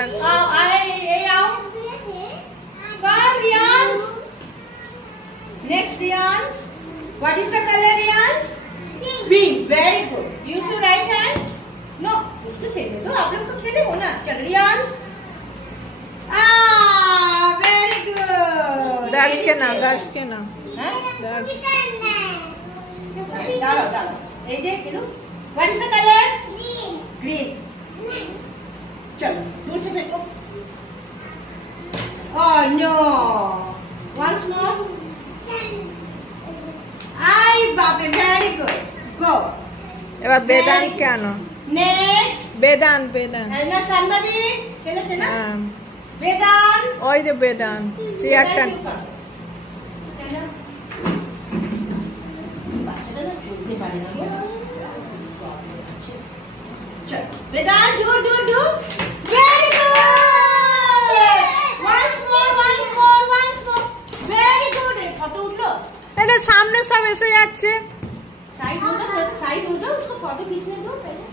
girls. Come, Riyans. Next, Riyans. What is the color, Riyans? Pink. Very good. Use your right hands. No, उसको खेलने दो. आप लोग तो खेले हो ना. चल, Riyans. Very good. Girls के नाम, girls के नाम. हाँ? Girls. डालो. ये देखो. What is the color? Green. चलो, दूर से फेंको. Oh no. Once more. Ay, bape, very good. Go. এবার বেদান্ত কেন? Next. Vedanta. And now somebody. খেলেছে না? হ্যাঁ। বেদান্ত. ওই যে বেদান্ত। চেয়ারটা। Stand up. বাচ্চাটা না চলতে পারে না গো। চল। Vedanta, do. Very good. Once more. Very good. Photo উঠলো। এটা সামনে সব এসে যাচ্ছে। साइड हो जाओ, उसको फोटो खींचने दो पहले।